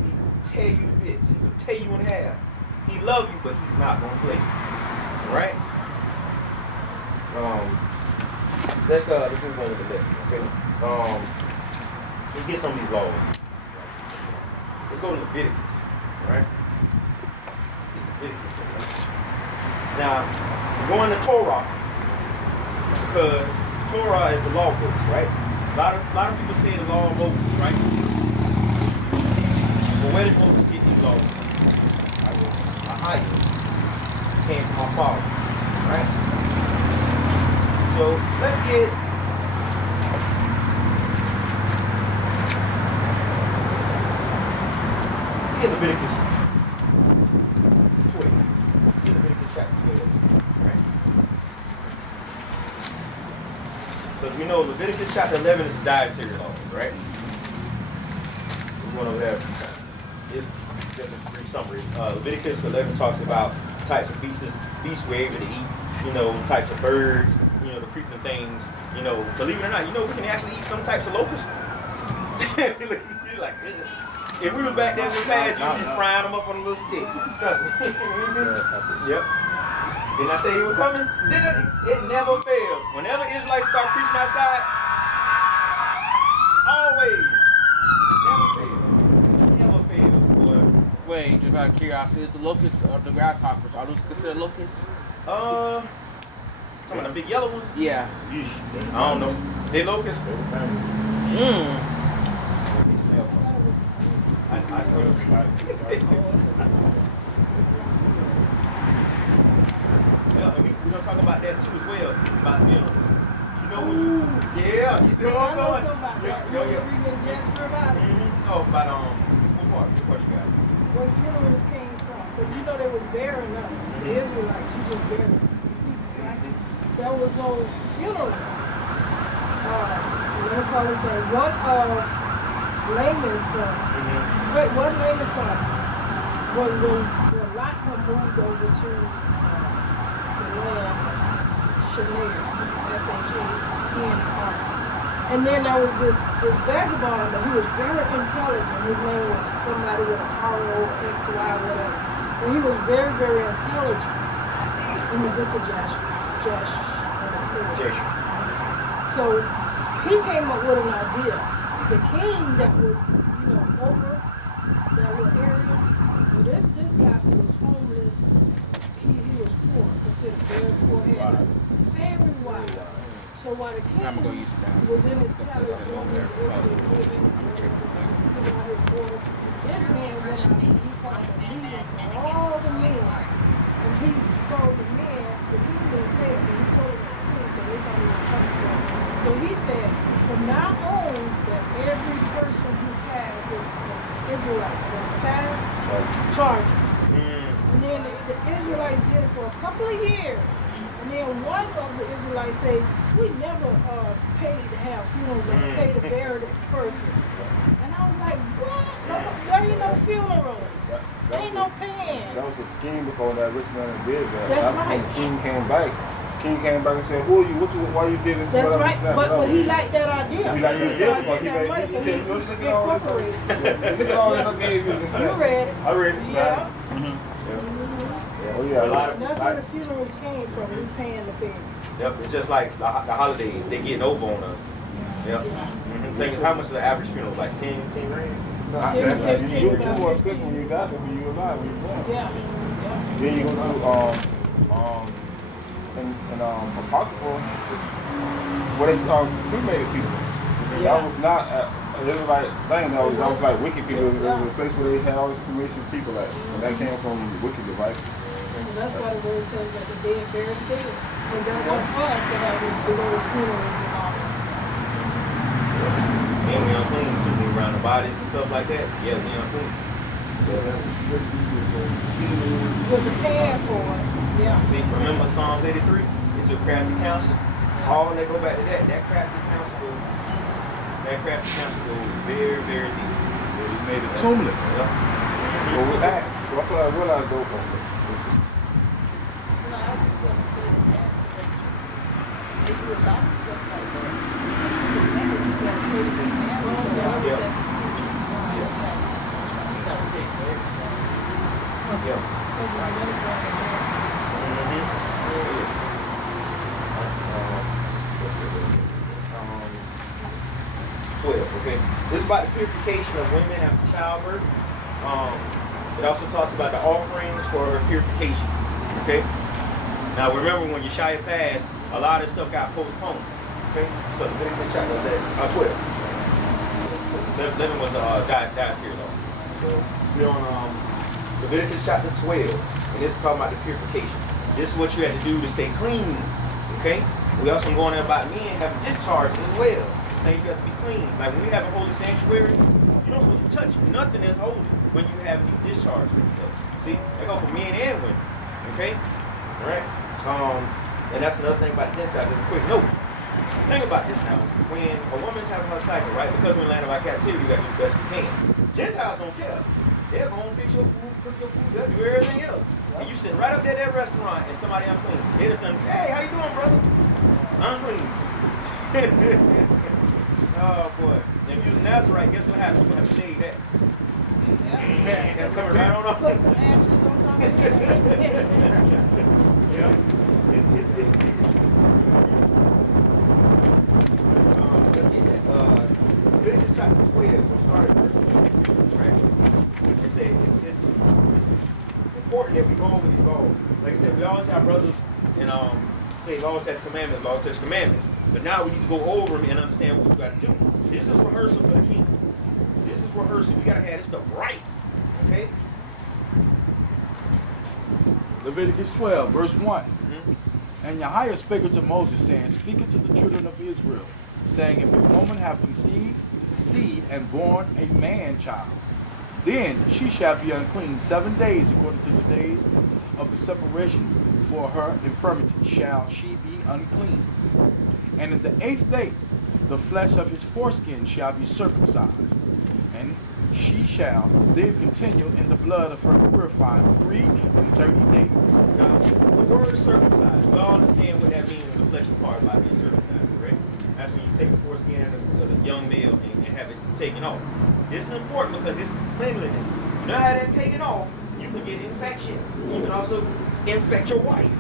He will tear you to bits. He will tear you in half. He loves you, but he's not going to play. Alright? Let's move on to the lesson, okay? Let's get some of these laws. Let's go to Leviticus. Alright? Let's get Leviticus. Okay? Now, we're going to Torah because Torah is the law books, right? A lot of people say the law of Moses, right? But where did Moses get these laws? Ahaya came from my father, right? So let's get Leviticus 12. Leviticus chapter 12, right? Because we know Leviticus chapter 11 is dietary laws, right? We're going over there. It's just a brief summary. Leviticus 11 talks about types of beasts we're able to eat, types of birds, the creeping things, believe it or not, we can actually eat some types of locusts. He's like, if we were back there in the past, you'd be frying them up on a little stick. Trust me. Yep. Didn't I tell you we're coming? It never fails. Whenever Israelites start preaching outside, always. Never fails, boy. Wait, just out of curiosity, is the locusts or the grasshoppers, are those considered locusts? Some of the big yellow ones? Yeah. I don't know. They locusts? They smell funny. Yeah, and we're going to talk about that too as well, about funerals. Yeah, you see what I'm going? Oh, about, what part you got? Where funerals came from. Because they was burying us, the Israelites, you just buried people, right? There was no funerals. What do you call his name? One of Laman's son. Wait, one Laman's son. When Lot moved over to the land, Shanir, S-H-A-N-R. And then there was this vagabond, but he was very intelligent. His name was somebody with a R-O-X-Y, whatever. And he was very, very intelligent in the book of Joshua. So he came up with an idea. The king that was, over that little area, well, this guy who was homeless, he was poor, considered very poor-headed, very wise. So while the king was in his palace doing his order, this man went out and he called a meeting for all the men. And he told the men, the king didn't say it, but he told the king, so they thought he was coming from. So he said, from now on, that every person who passed is Israelite. That passed, charged. And then the Israelites did it for a couple of years. And then one of the Israelites say, we never paid to have funerals or pay to bury the person. And I was like, what? No, there ain't no funerals. There ain't no paying. That was a scheme before that rich man did that. That's After right. the king came back. King came back and said, who are you? Why you did this? That's whatever, right. this, that, But he whatever. liked that idea. He liked He that started idea. getting that money, so he said, look at all this. incorporated. Look at all this I gave you. This, You that. read it. I read it. Yeah. Oh yeah. A lot of, That's where the funerals came from. We paying the bills. yep, it's just like the holidays. They getting over on us. Yep. Thing is, how much is the average funeral? Like 10 rand? I 10, said, 15, you about more 15. expensive when you got there when you alive, when you born. Yeah. Then you go to apocryphal, where they cremated people. That was not an Israelite thing. That was like wicked people. It was a place where they had all these cremation people at, and that came from wicked devices. And that's why the word tells that the dead bury the dead. And that wasn't for us to have these big old funerals and all that stuff. And we unclean too, we around the bodies and stuff like that. Yeah, we unclean. So that was strictly with the funerals. With the paying for it. Yeah. See, remember Psalms 83? It's a crafty counsel. All they go back to that crafty counsel goes very, very deep. He made atonement. Yeah. But with that, that's what I realized though. Listen, No, I was just going to say that they do a lot of stuff like that. Take the marriage, you guys heard of this marriage? Yeah. That was scripture. Yeah. Um, 12, okay? This is about the purification of women after childbirth. It also talks about the offerings for purification, okay? Now remember when Yeshua passed, a lot of stuff got postponed, okay? So Leviticus chapter 12. 11 was dietary law. So we're on Leviticus chapter 12, and this is talking about the purification. This is what you had to do to stay clean, okay? We also going on about men having discharges as well. Things you have to be clean. Like when we have a holy sanctuary, you don't supposed to touch nothing that's holy when you have any discharges and stuff. See, that go for men and women, okay? All right? And that's another thing about the Gentiles. Just a quick note. Think about this now. When a woman's having her cycle, right? Because we're in the land of our captivity, we got to do the best we can. Gentiles don't care. They're going to fix your food, cook your food, they'll do everything else. And you sitting right up there at that restaurant and somebody unclean. They just done, hey, how you doing, brother? Unclean. Oh, boy. If you're a Nazarite, guess what happens? You're going to have to shave that. Yeah. That's coming right on off. Put some ashes on top of it. Yeah. Leviticus chapter 12, we'll start at verse 1. Right? It says it's important that we go over these laws. Like I said, we always have brothers and say laws touch commandments, laws touch commandments. But now we need to go over them and understand what we got to do. This is rehearsal for the king. This is rehearsal. We got to have this stuff right. Okay? Leviticus 12, verse 1. And Yahweh spake unto Moses, saying, Speak unto the children of Israel, saying, If a woman have conceived seed and born a man child, then she shall be unclean 7 days according to the days of the separation. For her infirmity shall she be unclean. And in the 8th day the flesh of his foreskin shall be circumcised, and she shall then continue in the blood of her purifying 3 and 30 days. Now, the word circumcised, we all understand what that means in the fleshy part about being circumcised, correct? That's when you take the foreskin of the young male and have it taken off. This is important because this is cleanliness. You know how that taken off, you can get infection. You can also infect your wife.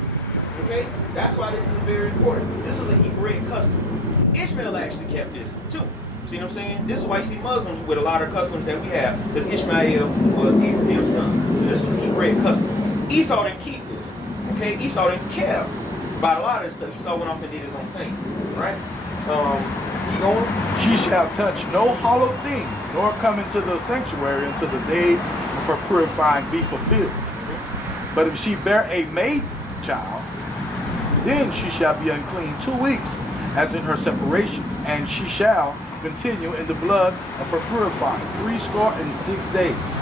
Okay? That's why this is very important. This is a Hebraic custom. Ishmael actually kept this too. See what I'm saying? This is why you see Muslims with a lot of customs that we have, because Ishmael was Abraham's son. So this was a Hebraic custom. Esau didn't keep this. Okay? Esau didn't care about a lot of this stuff. Esau went off and did his own thing. Right? Keep going. She shall touch no hollow thing, nor come into the sanctuary until the days of her purifying be fulfilled. But if she bear a maid child, then she shall be unclean 2 weeks, as in her separation, and she shall continue in the blood of her purifying 66 days.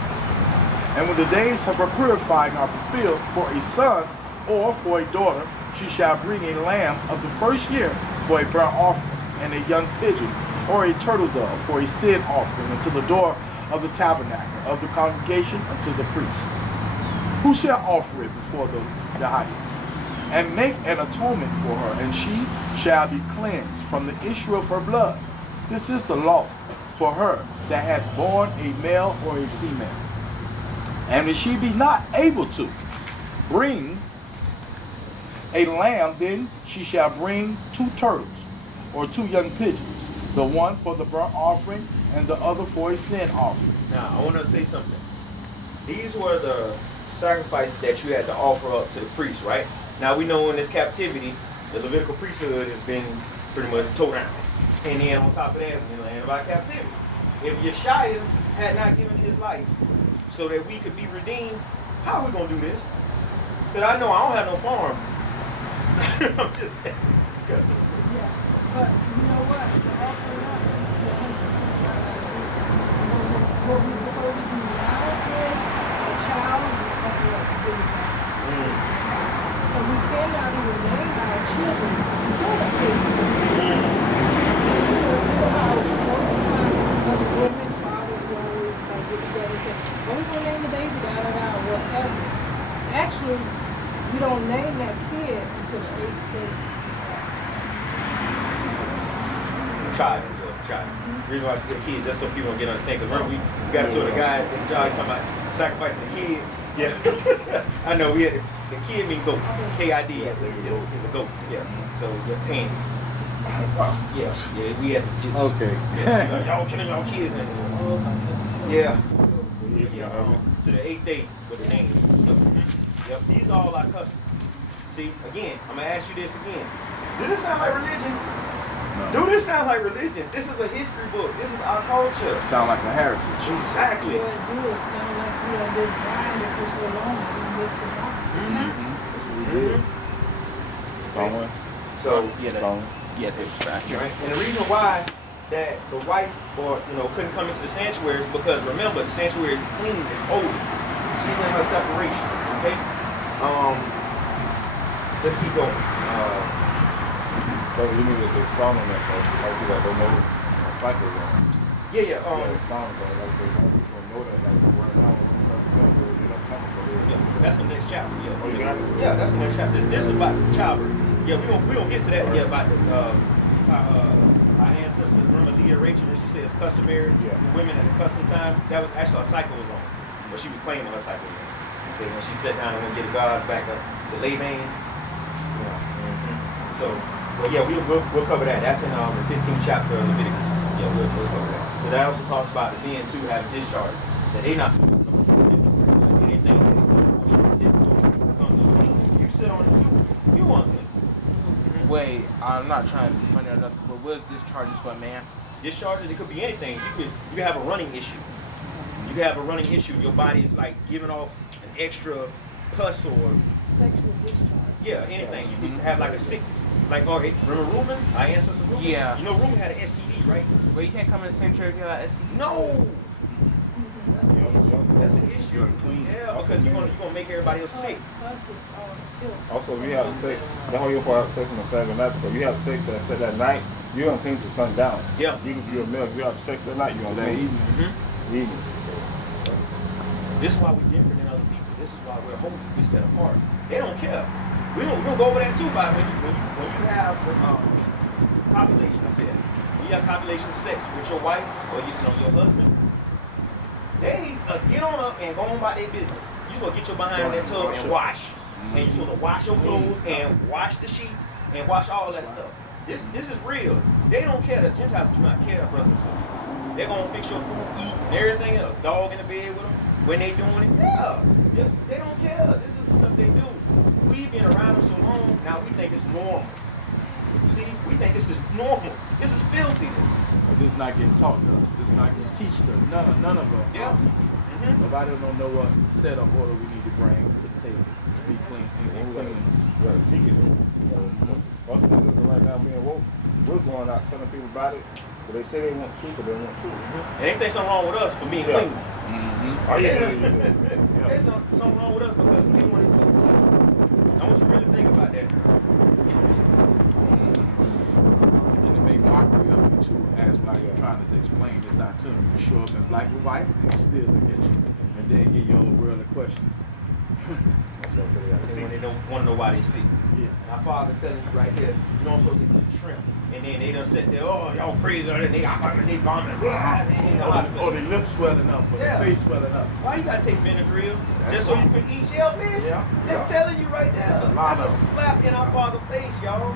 And when the days of her purifying are fulfilled, for a son or for a daughter, she shall bring a lamb of the first year for a burnt offering, and a young pigeon or a turtle dove for a sin offering unto the door of the tabernacle of the congregation unto the priest, who shall offer it before the height, and make an atonement for her, and she shall be cleansed from the issue of her blood. This is the law for her that hath borne a male or a female. And if she be not able to bring a lamb, then she shall bring 2 turtles or 2 young pigeons, the one for the burnt offering and the other for a sin offering. Now, I want to say something. These were the sacrifices that you had to offer up to the priest, right? Now, we know in this captivity, the Levitical priesthood has been pretty much tore down. And then on top of that, in the land of our captivity. If Yeshua had not given his life so that we could be redeemed, how are we going to do this? Because I know I don't have no farm. I'm just saying. Yeah, but you know what? The offering up is 100% what we're supposed to do now is a child will offer up to give it back to the child. And we cannot even name our children until the 8th grade. Most of the time, us women, fathers, we always like get together and say, well, we're going to name the baby, whatever. Actually, we don't name that kid until the 8th grade. Child. The reason why I said kid, just so people don't get understand, because remember we got into the guy in the job talking about sacrificing the kid. Yeah, I know we had the kid mean goat, KID is a goat. Yeah, so your parents. Yeah, we had to Okay. Yeah, y'all killing y'all kids now. Yeah. To the 8th day with the name. Yep, these are all our customs. See, again, I'm gonna ask you this again. Does this sound like religion? No. Do this sound like religion? This is a history book. This is our culture. Sound like a heritage. Exactly. Yeah, it do. It sound like we have been grinding for so long and we missed the mark. That's what we did. Following? So, They scratch right? And the reason why that the wife couldn't come into the sanctuary is because remember the sanctuary is clean, it's holy. She's in her separation. Okay? Let's keep going. So you need to expound on that, because like you don't know a cycle on. Yeah. Expound on that. Like I said, most people know that. Like right now, they don't talk about it. Yeah, that's the next chapter. Yeah. Oh, you got it? Yeah, that's the next chapter. This is about childbirth. Yeah, we don't get to that. Yeah, about our ancestors. Remember Leah Rachel, and she said it's customary for women at a custom time. That was actually her cycle was on, but she was claiming her cycle. Okay, when she sat down and went to get the gods back up to Laban. So, but yeah, we'll cover that. That's in the 15th chapter of Leviticus. Yeah, we'll cover that. So that also talks about the men too having discharge. That they not supposed to come on anything that sits on comes unclean. You sit on it too, you unclean. Wait, I'm not trying to be funny or nothing, but what is discharges for a man? Discharge, it could be anything. You could have a running issue. You could have a running issue. Your body is like giving off an extra pus or Sexual discharge. yeah, anything. You could have like a sickness. Like, okay, remember Reuben? Our ancestor Reuben? Yeah. You know Reuben had an STD, right? Well, you can't come in the same church if you have STD. No. That's That's an issue. Yeah, because you're gonna make everybody else sick. Us is all the filth. Also, if you have sex, that's why you have sex on the Saturday night, because you have sex that said that night, you're unclean to sundown. Yeah. Even if you're a male, if you have sex that night, you're unclean. Evening. This is why we're different than other people. This is why we're holy. We're set apart. They don't care. We don't go over that too, but when you have copulation, I said, when you have copulation sex with your wife or your husband, they get on up and go on about their business. You gonna get your behind in that tub and wash, and you supposed to wash your clothes and wash the sheets and wash all that stuff. This is real. They don't care. The Gentiles do not care, brothers and sisters. They're gonna fix your food, eat, and everything else. Dog in the bed with them when they doing it. Yeah, they don't care. This is the stuff they do. We've been around them so long, now we think it's normal. See, we think this is normal. This is filthiness. But this is not getting taught to us. This is not getting teach to none of us. Yeah. Nobody don't know what setup order we need to bring to the table to be clean and cleanliness. You gotta seek it though. Also, right now, me and Woke, we're going out telling people about it. But they say they want truth, but they want truth. And they think something wrong with us for being Yeah. clean. Oh, yeah. There's something wrong with us because we want to clean. I want you to really think about that. And they make mockery of you too, as like you're trying to explain this out to them. You show up in black and white, and they still look at you, and then give you a worldly question. When they don't want to know why they sick. Yeah. My father telling you right there, you know I'm supposed to eat shrimp. And then they done sit there, oh, y'all crazy, and they vomiting. Or their lips swelling up, or Yeah. their face swelling up. Why you gotta take Benadryl? Just so you can eat shellfish? Yeah. That's telling you right there. That's a slap in our father's face, y'all.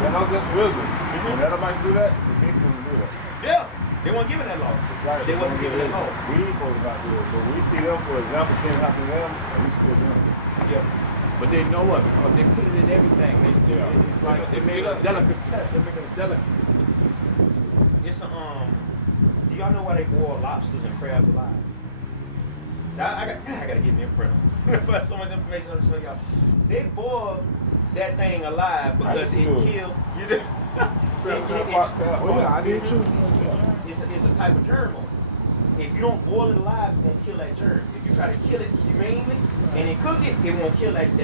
They're not just wisdom. When everybody do that, the people do that. Yeah. They weren't given that law. Right. They wasn't given that law. We ain't supposed to not do it, but we see them, for example, seeing it happen to them, and we still doing it. Yeah. But they know of it because they put it in everything. It's like they made a delicacy. They make it a delicacy. It's a do y'all know why they boil lobsters and crabs alive? I gotta get me a printer. There's so much information I'm show y'all. They boil that thing alive because it kills. You do. Oh yeah, I did too. It's a type of germ. If you don't boil it alive, it won't kill that germ. If you try to kill it humanely and then cook it, it won't kill that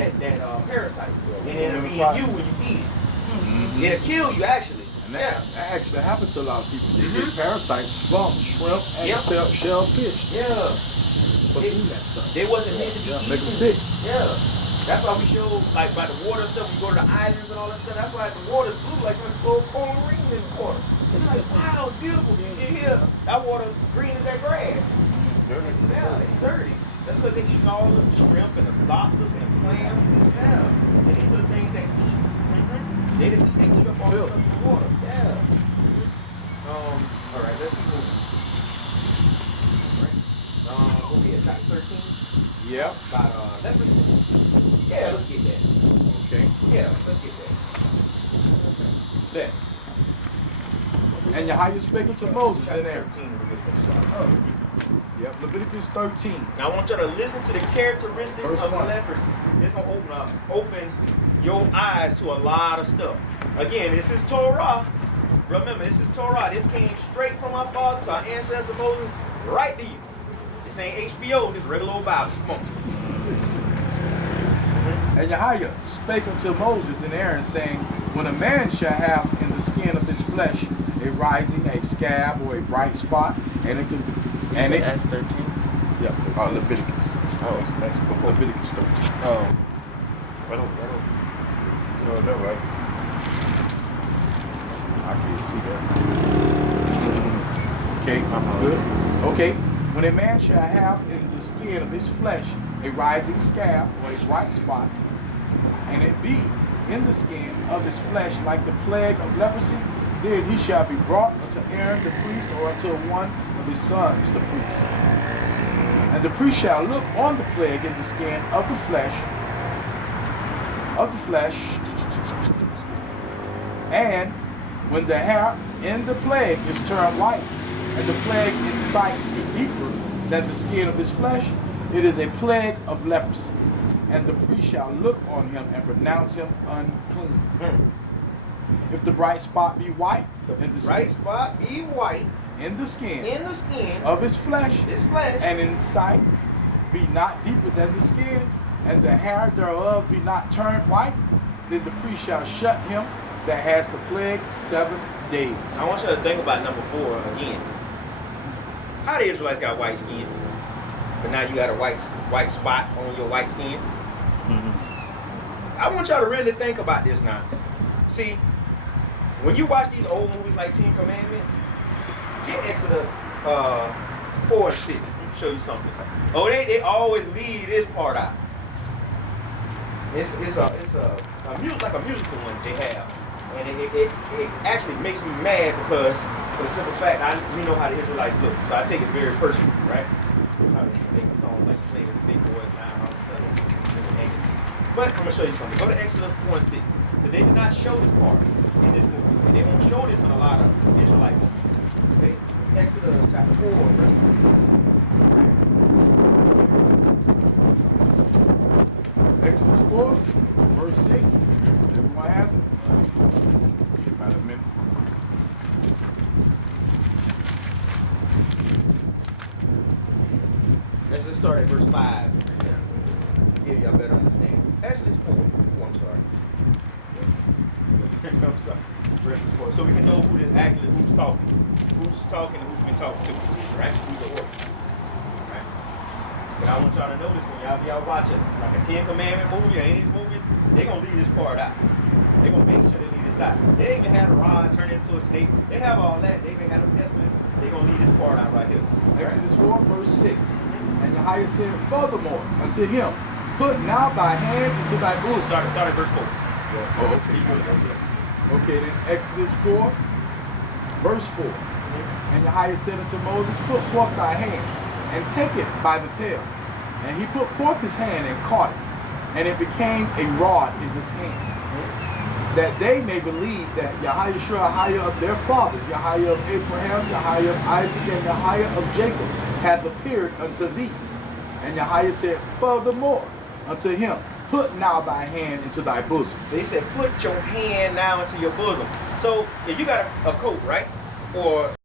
parasite. And it'll be in you when you eat it. It'll kill you actually. And that actually happens to a lot of people. They get parasites from shrimp and shellfish. Yeah. But do that stuff. They wasn't meant to be eaten. Make them sick. Yeah. That's why we show like by the water stuff. We go to the islands and all that stuff. That's why the water's blue, like some little coral green in the water. It's like, wow, it's beautiful. You get here, that water green as that grass. Yeah, it's dirty. That's because they're eating all the shrimp and the lobsters and the clams. Yeah. And these are the things they eat. They eat up all the stuff in the water. Yeah. All right, let's keep moving. Right. We'll be at chapter 13. Yeah. About leprosy. Yeah, let's get that. Okay. Yeah, let's get that. Next. And Yahweh spake unto Moses in there. 13, Leviticus. Yep, Leviticus 13. Now I want y'all to listen to the characteristics Verse of 1. leprosy. It's gonna open your eyes to a lot of stuff. Again, this is Torah. Remember, this is Torah. This came straight from our fathers, our ancestor Moses, right to you. This ain't HBO, this regular old Bible. Come on. And Yahweh spake unto Moses and Aaron, saying, when a man shall have in the skin of his flesh a rising, a scab, or a bright spot, and it can and it Acts 13. yeah, Leviticus. Oh, that's before. Leviticus 13. Oh. I don't. So that right. I can't see that. Okay, I'm good. Okay. When a man shall have in the skin of his flesh a rising scab or a bright spot, and it be in the skin of his flesh like the plague of leprosy, then he shall be brought unto Aaron the priest, or unto one of his sons the priest. And the priest shall look on the plague in the skin of the flesh, and when the hair in the plague is turned white, and the plague in sight be deeper than the skin of his flesh, it is a plague of leprosy. And the priest shall look on him and pronounce him unclean. If the bright spot be white, in the Bright skin, spot, be white in the skin in the skin of his flesh, and and in sight be not deeper than the skin, and the hair thereof be not turned white, then the priest shall shut him that has the plague 7 days. I want you to think about number 4 again. How the Israelites got white skin, but now you got a white spot on your white skin? I want y'all to really think about this now. See, when you watch these old movies like 10 Commandments, get Exodus 4 and 6. Let me show you something. Oh, they always leave this part out. It's a musical one they have, and it actually makes me mad because for the simple fact we know how the Israelites look, so I take it very personally, right? Sometimes I think a song like playing with the big boys now, all of a sudden, but I'm gonna show you something. Go to Exodus 4 and 6, because they did not show this part in this movie, and they won't show this in a lot of Israelite movies. Okay, it's Exodus chapter 4, verses 6. Exodus 4, verse 6. Everyone Someone has it? About a minute. Let's start at verse 5. Give y'all better understanding. Actually, it's 4. Oh, I'm sorry. I'm sorry. Verse 4. So we can know who's talking. Who's talking and who's been talking to. Right? Who's the orphans. Right? But I want y'all to notice when y'all be out watching like a 10 Commandment movie or any of these movies, they're going to leave this part out. They're going to make sure they leave this out. They even had a rod turn into a snake. They have all that. They even had a pestilence. They're going to leave this part out right here. Exodus 4, verse 6. And Yahweh said, furthermore, unto him, put now thy hand into thy bosom. Start at verse 4. Oh, okay. Okay, then Exodus 4, verse 4. And Yahweh said unto Moses, put forth thy hand, and take it by the tail. And he put forth his hand and caught it, and it became a rod in his hand. That they may believe that Yahweh Yahweh of their fathers, Yahweh of Abraham, Yahweh of Isaac, and Yahweh of Jacob, hath appeared unto thee. And Yahweh said, furthermore, unto him, put now thy hand into thy bosom. So he said, put your hand now into your bosom. So if you got a coat, right? Or